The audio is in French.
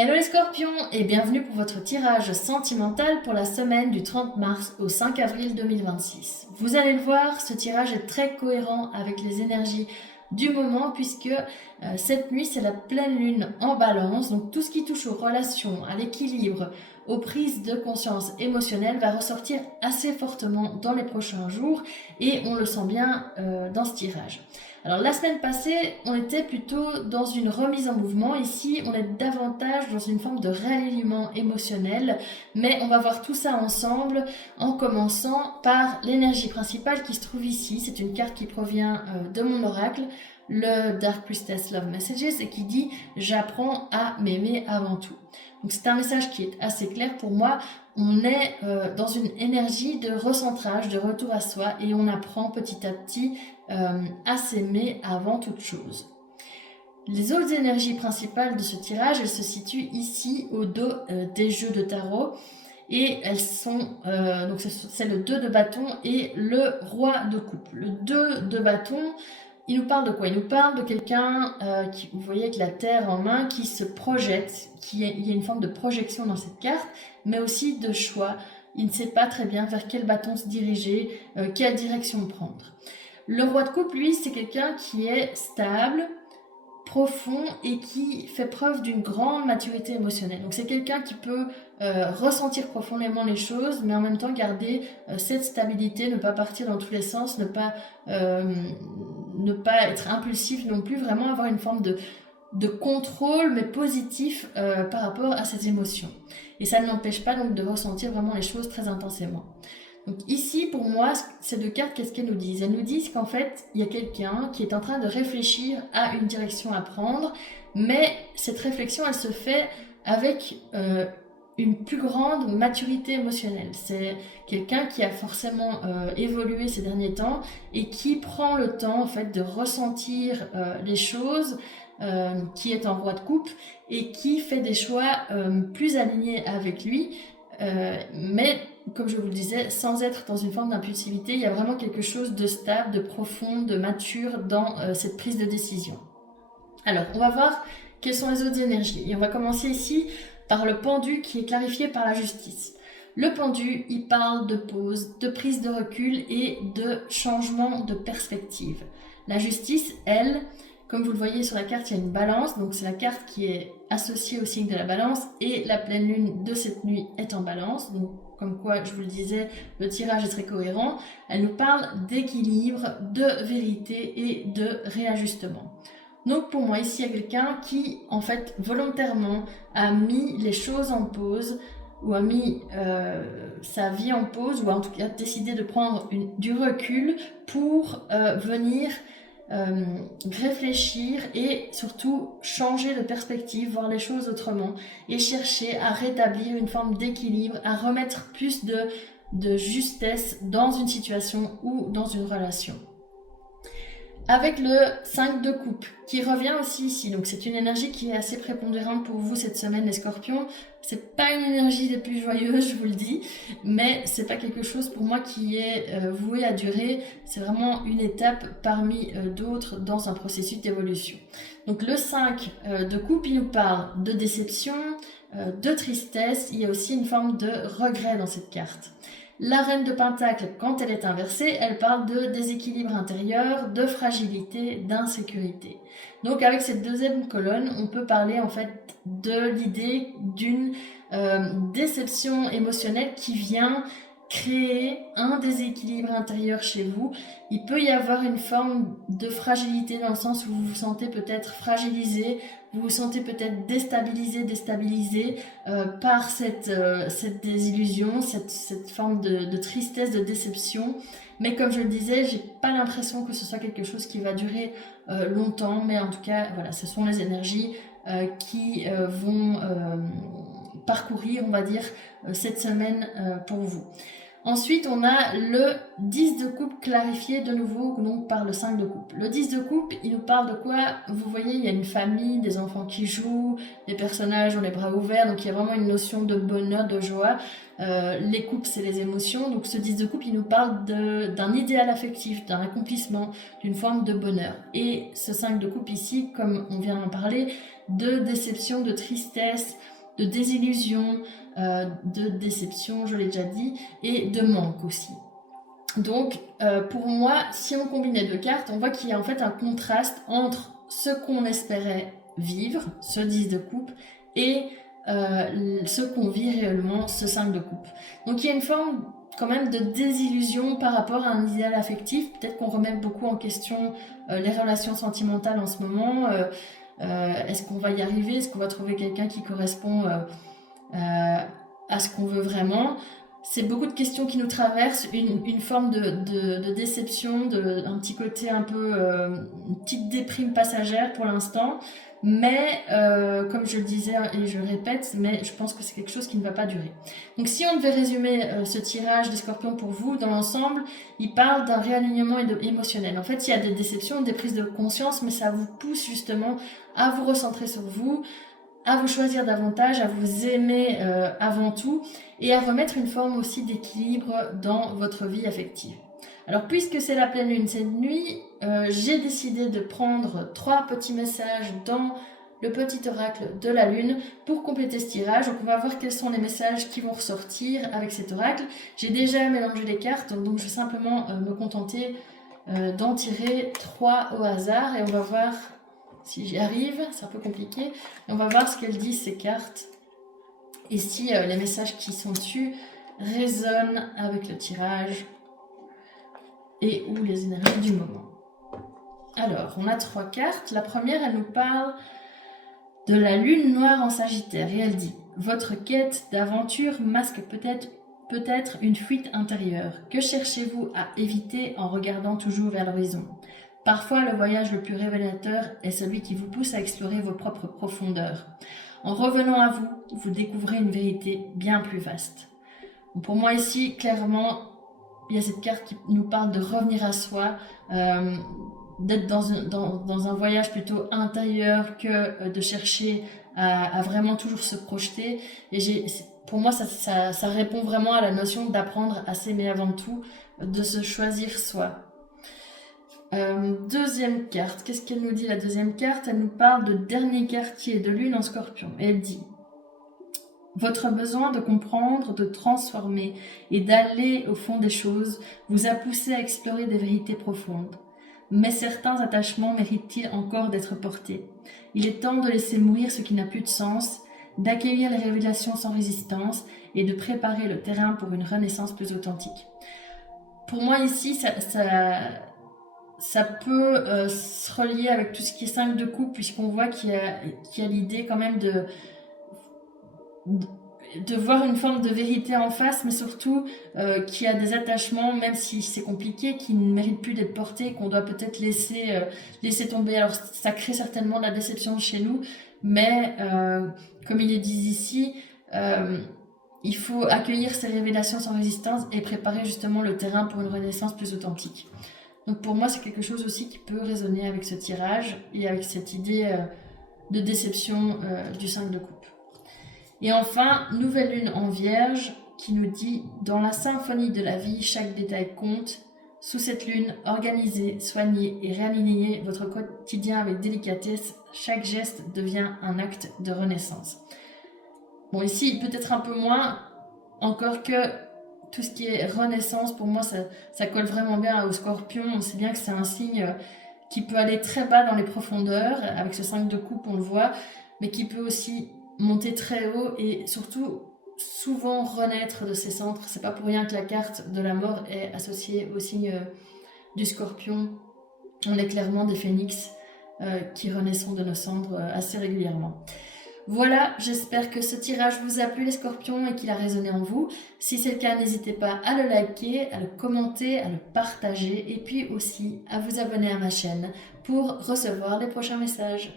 Hello les scorpions et bienvenue pour votre tirage sentimental pour la semaine du 30 mars au 5 avril 2026. Vous allez le voir, ce tirage est très cohérent avec les énergies du moment puisque cette nuit c'est la pleine lune en balance, donc tout ce qui touche aux relations, à l'équilibre, aux prises de conscience émotionnelles va ressortir assez fortement dans les prochains jours et on le sent bien dans ce tirage. Alors la semaine passée, on était plutôt dans une remise en mouvement. Ici, on est davantage dans une forme de réalignement émotionnel. Mais on va voir tout ça ensemble en commençant par l'énergie principale qui se trouve ici. C'est une carte qui provient de mon oracle, le Dark Priestess Love Messages, et qui dit « J'apprends à m'aimer avant tout ». Donc c'est un message qui est assez clair pour moi. On est dans une énergie de recentrage, de retour à soi, et on apprend petit à petit à s'aimer avant toute chose. Les autres énergies principales de ce tirage, elles se situent ici au dos des jeux de tarot. Et elles sont, donc c'est le 2 de bâton et le roi de coupe. Le 2 de bâton, il nous parle de quoi? Il nous parle de quelqu'un qui, vous voyez, avec la terre en main, qui se projette, il y a une forme de projection dans cette carte, mais aussi de choix. Il ne sait pas très bien vers quel bâton se diriger, quelle direction prendre. Le roi de coupe, lui, c'est quelqu'un qui est stable, profond et qui fait preuve d'une grande maturité émotionnelle. Donc c'est quelqu'un qui peut ressentir profondément les choses, mais en même temps garder cette stabilité, ne pas partir dans tous les sens, ne pas être impulsif non plus, vraiment avoir une forme de contrôle, mais positif par rapport à ses émotions. Et ça ne l'empêche pas donc de ressentir vraiment les choses très intensément. Donc ici, pour moi, ces deux cartes, qu'est-ce qu'elles nous disent? Elles nous disent qu'en fait, il y a quelqu'un qui est en train de réfléchir à une direction à prendre, mais cette réflexion, elle se fait avec une plus grande maturité émotionnelle. C'est quelqu'un qui a forcément évolué ces derniers temps et qui prend le temps, en fait, de ressentir les choses, qui est en roi de coupe et qui fait des choix plus alignés avec lui, mais comme je vous le disais, sans être dans une forme d'impulsivité, il y a vraiment quelque chose de stable, de profond, de mature dans cette prise de décision. Alors, on va voir quelles sont les autres énergies. Et on va commencer ici par le pendu qui est clarifié par la justice. Le pendu, il parle de pause, de prise de recul et de changement de perspective. La justice, elle, comme vous le voyez sur la carte, il y a une balance, donc c'est la carte qui est associée au signe de la balance, et la pleine lune de cette nuit est en balance, donc comme quoi, je vous le disais, le tirage est très cohérent. Elle nous parle d'équilibre, de vérité et de réajustement. Donc pour moi, ici, il y a quelqu'un qui, en fait, volontairement a mis les choses en pause, ou a mis sa vie en pause, ou en tout cas décidé de prendre du recul pour venir réfléchir et surtout changer de perspective, voir les choses autrement et chercher à rétablir une forme d'équilibre, à remettre plus de justesse dans une situation ou dans une relation. Avec le 5 de coupe qui revient aussi ici, donc c'est une énergie qui est assez prépondérante pour vous cette semaine les scorpions. C'est pas une énergie des plus joyeuses, je vous le dis, mais c'est pas quelque chose pour moi qui est voué à durer. C'est vraiment une étape parmi d'autres dans un processus d'évolution. Donc le 5 de coupe, il nous parle de déception, de tristesse. Il y a aussi une forme de regret dans cette carte. La reine de Pentacle, quand elle est inversée, elle parle de déséquilibre intérieur, de fragilité, d'insécurité. Donc avec cette deuxième colonne, on peut parler en fait de l'idée d'une déception émotionnelle qui vient créer un déséquilibre intérieur chez vous. Il peut y avoir une forme de fragilité dans le sens où vous vous sentez peut-être fragilisé, vous vous sentez peut-être déstabilisé par cette désillusion, cette forme de tristesse, de déception. Mais comme je le disais, j'ai pas l'impression que ce soit quelque chose qui va durer longtemps, mais en tout cas, voilà, ce sont les énergies qui vont parcourir, on va dire, cette semaine pour vous. Ensuite, on a le 10 de coupe clarifié de nouveau donc par le 5 de coupe. Le 10 de coupe, il nous parle de quoi? Vous voyez, il y a une famille, des enfants qui jouent, les personnages ont les bras ouverts, donc il y a vraiment une notion de bonheur, de joie. Les coupes, c'est les émotions, donc ce 10 de coupe, il nous parle d'un idéal affectif, d'un accomplissement, d'une forme de bonheur. Et ce 5 de coupe ici, comme on vient d'en parler, de déception, de tristesse, de désillusion, de déception, je l'ai déjà dit, et de manque aussi. Donc, pour moi, si on combine les deux cartes, on voit qu'il y a en fait un contraste entre ce qu'on espérait vivre, ce 10 de coupe, et ce qu'on vit réellement, ce 5 de coupe. Donc, il y a une forme quand même de désillusion par rapport à un idéal affectif. Peut-être qu'on remet beaucoup en question les relations sentimentales en ce moment. Est-ce qu'on va y arriver? Est-ce qu'on va trouver quelqu'un qui correspond à ce qu'on veut vraiment? C'est beaucoup de questions qui nous traversent, une forme de déception, un petit côté un peu, une petite déprime passagère pour l'instant. Mais comme je le disais et je le répète, mais je pense que c'est quelque chose qui ne va pas durer. Donc si on devait résumer ce tirage des scorpions pour vous, dans l'ensemble, il parle d'un réalignement émotionnel. En fait, il y a des déceptions, des prises de conscience, mais ça vous pousse justement à vous recentrer sur vous, à vous choisir davantage, à vous aimer avant tout et à remettre une forme aussi d'équilibre dans votre vie affective. Alors puisque c'est la pleine lune cette nuit, j'ai décidé de prendre 3 petits messages dans le petit oracle de la lune pour compléter ce tirage. Donc on va voir quels sont les messages qui vont ressortir avec cet oracle. J'ai déjà mélangé les cartes, donc je vais simplement me contenter d'en tirer 3 au hasard et on va voir si j'y arrive. C'est un peu compliqué. Et on va voir ce qu'elles disent ces cartes et si les messages qui sont dessus résonnent avec le tirage et ou les énergies du moment. Alors, on a 3 cartes. La première, elle nous parle de la lune noire en Sagittaire et elle dit « Votre quête d'aventure masque peut-être une fuite intérieure. Que cherchez-vous à éviter en regardant toujours vers l'horizon ? Parfois, le voyage le plus révélateur est celui qui vous pousse à explorer vos propres profondeurs. En revenant à vous, vous découvrez une vérité bien plus vaste. » Pour moi ici, clairement, il y a cette carte qui nous parle de revenir à soi, d'être dans un voyage plutôt intérieur que de chercher à vraiment toujours se projeter. Et pour moi, ça répond vraiment à la notion d'apprendre à s'aimer avant tout, de se choisir soi. Deuxième carte, qu'est-ce qu'elle nous dit la deuxième carte? Elle nous parle de dernier quartier de lune en Scorpion. Et elle dit: votre besoin de comprendre, de transformer et d'aller au fond des choses vous a poussé à explorer des vérités profondes. Mais certains attachements méritent-ils encore d'être portés? Il est temps de laisser mourir ce qui n'a plus de sens, d'accueillir les révélations sans résistance et de préparer le terrain pour une renaissance plus authentique. Pour moi ici, ça peut se relier avec tout ce qui est 5 de coupe, puisqu'on voit qu'il y a l'idée quand même de voir une forme de vérité en face, mais surtout qu'il y a des attachements, même si c'est compliqué, qui ne méritent plus d'être portés, qu'on doit peut-être laisser tomber. Alors ça crée certainement de la déception chez nous, mais comme il est dit ici, il faut accueillir ces révélations sans résistance et préparer justement le terrain pour une renaissance plus authentique. Donc pour moi, c'est quelque chose aussi qui peut résonner avec ce tirage et avec cette idée de déception du 5 de coupe. Et enfin, nouvelle lune en Vierge qui nous dit « Dans la symphonie de la vie, chaque détail compte. Sous cette lune, organisez, soignez et réalignez votre quotidien avec délicatesse. Chaque geste devient un acte de renaissance. » Bon, ici, peut-être un peu moins, encore que tout ce qui est renaissance, pour moi, ça colle vraiment bien au Scorpion. On sait bien que c'est un signe qui peut aller très bas dans les profondeurs. Avec ce 5 de coupe, on le voit, mais qui peut aussi monter très haut et surtout souvent renaître de ses centres. C'est pas pour rien que la carte de la mort est associée au signe du Scorpion. On est clairement des phénix qui renaissent de nos cendres assez régulièrement. Voilà, j'espère que ce tirage vous a plu les Scorpions et qu'il a résonné en vous. Si c'est le cas, n'hésitez pas à le liker, à le commenter, à le partager et puis aussi à vous abonner à ma chaîne pour recevoir les prochains messages.